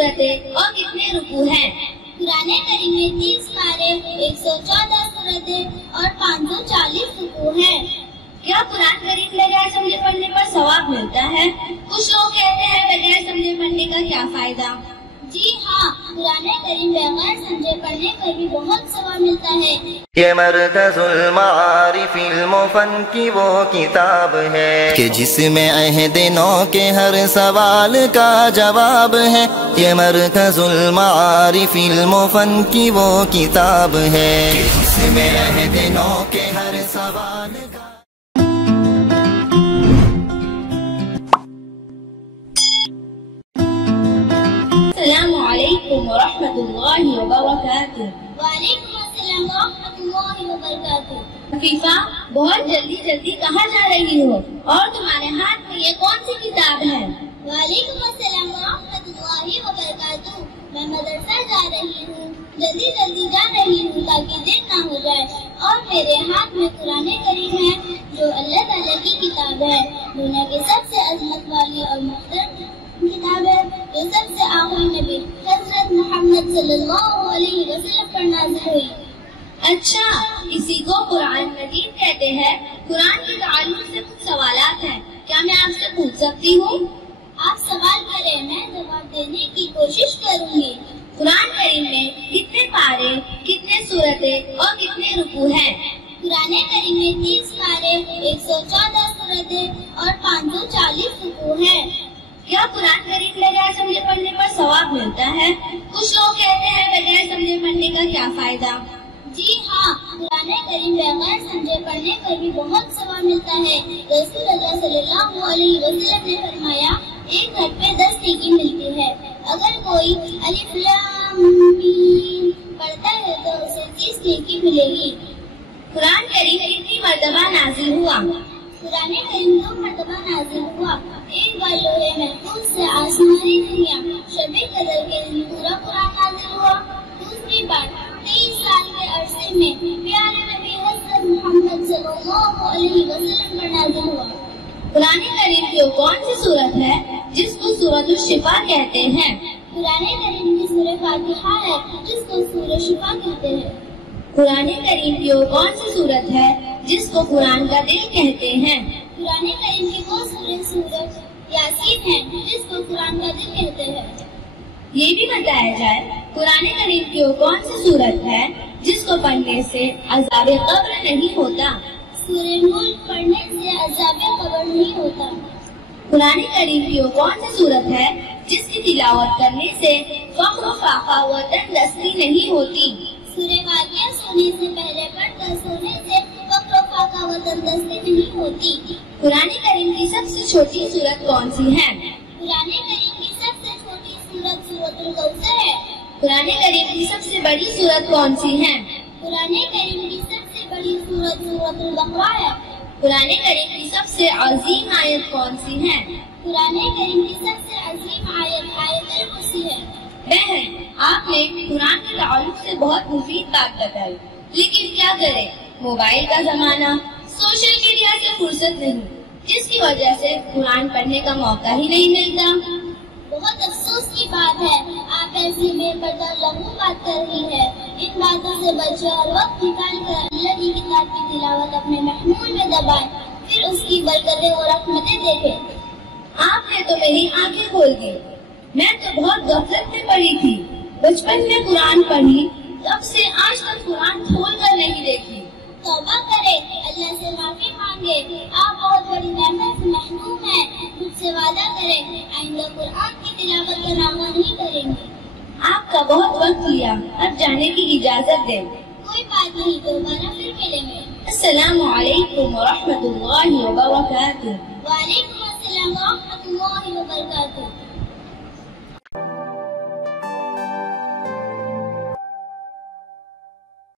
सूरतें और कितने रुकू हैं? कुरान करीम में 30 पारे, 114 सूरतें और 540 रुकू हैं। क्या कुरान करीम बगैर समझे पढ़ने पर सवाब मिलता है? कुछ लोग कहते हैं बगैर समझे पढ़ने का क्या फायदा? जी हाँ, कुरान करीम बगैर समझे पढ़ने पर भी बहुत सवाब मिलता है। ये मरकज़ुल मारिफ़िल मुफ़न की वो किताब है कि जिसमें अहद नौ के हर सवाल का जवाब है। ये मरकज़ुल मारिफ़िल मुफ़न की वो किताब है कि जिसमें अहद नौ के हर सवाल का। अस्सलामु अलैकुम व रहमतुल्लाहि व बरकातुहू। वालेकुम अस्सलाम व रहमतुल्लाहि व बरकातुहू। हफीफा, बहुत जल्दी कहाँ जा रही हो और तुम्हारे हाथ में ये कौन सी किताब है? वालेकुम अस्सलाम व रहमतुल्लाहि व बरकातुहू। मैं मदरसा जा रही हूँ, जल्दी जा रही हूँ ताकि देर ना हो जाए। और मेरे हाथ में कुरान करीम है जो अल्लाह ताला की किताब है, दुनिया की सबसे अजमत वाली और मुहतरम किताब है, जो सबसे आखिरी नबी हज़रत मोहम्मद सल्लल्लाहु अलैहि वसल्लम पर नाज़िल हुई। अच्छा, इसी को कुरान मजीद कहते हैं। कुरान के ताल्लुक से कुछ सवालात हैं, क्या मैं आपसे पूछ सकती हूँ? आप सवाल करें, मैं जवाब देने की कोशिश करूँगी। कुरान करीम में कितने पारे, कितने सूरतें और कितने रुकू हैं? कुरान करीम में 30 पारे, 114 सूरतें और 540 रुकू हैं। क्या कुरान करीम बगैर समझे पढ़ने पर सवाब मिलता है? कुछ लोग कहते हैं बगैर समझे पढ़ने का क्या फायदा? जी हाँ, कुरान करीम बगैर समझे पढ़ने पर भी बहुत सवाब मिलता है। रसूलुल्लाह सल्लल्लाहु अलैहि वसल्लम ने फरमाया, एक घर पे 10 नेकी मिलती है। अगर कोई अलिफ लाम मीम पढ़ता है तो उसे 30 नेकी मिलेगी। कुरान करीम कितनी मर्तबा नाज़िल हुआ? कुरान करीम 2 मर्तबा नाज़िल हुआ। एक बार लोहे महफूज से आसमानी दुनिया शब-ए कदर के दिन पूरा कुरान नाज़िल हुआ। दूसरी बार 23 साल के अरसे में प्यारे नबी हज़रत मोहम्मद सल्लल्लाहु अलैहि वसल्लम पर नाज़िल हुआ। कुरान करीम की कौन सी सूरत है जिसको सूरतुल शिफा कहते हैं? कुरान करीम की सूरह फातिहा है जिसको सूरह शिफा कहते हैं। कुरान करीम की कौन सी सूरत है जिसको कुरान का दिल कहते हैं? कुरान करीम की वो सूरत यासीन है जिसको कुरान का दिल कहते हैं। ये भी बताया जाए, कुरान करीम की कौन सी सूरत है जिसको पढ़ने से अज़ाब कब्र नहीं होता? सूरह मुल्क पढ़ने से अज़ाब कब्र नहीं होता। कुरान करीम की कौन सी सूरत है जिसकी तिलावत करने से फख्र फाखा व तंगदस्ती नहीं होती? सूरह वाक़िया सोने से पहले पढ़कर सोने से फख्र फाखा व तंगदस्ती नहीं होती। कुरान करीम की सबसे छोटी सूरत कौन सी है? कुरान करीम की सबसे छोटी सूरत सूरतुल कौसर है। कुरान करीम की सबसे बड़ी सूरत कौन सी है? कुरान करीम की सबसे बड़ी सूरत सूरतुल बकरा है। कुरान करीम की सबसे अजीम आयत कौन सी है? कुरान करीम की सबसे अजीम आयत आयतुल कुर्सी है। बहन, आपने कुरान के ताल्लुक से बहुत मुफीद बात बताई, लेकिन क्या करें, मोबाइल का जमाना, सोशल मीडिया से फुर्सत नहीं, जिसकी वजह से कुरान पढ़ने का मौका ही नहीं मिलता। बहुत अफसोस की बात है, आप ऐसी बेपर्दा लघु बात कर रही है। इन बातों से बचे और वक्त निकाल कर अल्लाह की किताब की तिलावत अपने महमूल में दबाएं, फिर उसकी बरकतें और रहमतें देखें। आपने तो मेरी आंखें खोल दी। मैं तो बहुत गफलत में पड़ी थी। बचपन में कुरान पढ़ी, तब से आज तक कुरान खोल कर नहीं देखी। तौबा करे, अल्लाह से माफी मांगे। आप बहुत बड़ी नेमत से महरूम हैं। मुझसे वादा करें, आइंदा कुरान की तिलावत का नामा नहीं करेंगे। आपका बहुत वक्त लिया, अब जाने की इजाजत दें। कोई बात नहीं, दोबारा फिर मिलेंगे। अस्सलामु अलैकुम व रहमतुल्लाहि व बरकातुहू। वालेकुम अस्सलाम व रहमतुल्लाहि व बरकातुहू।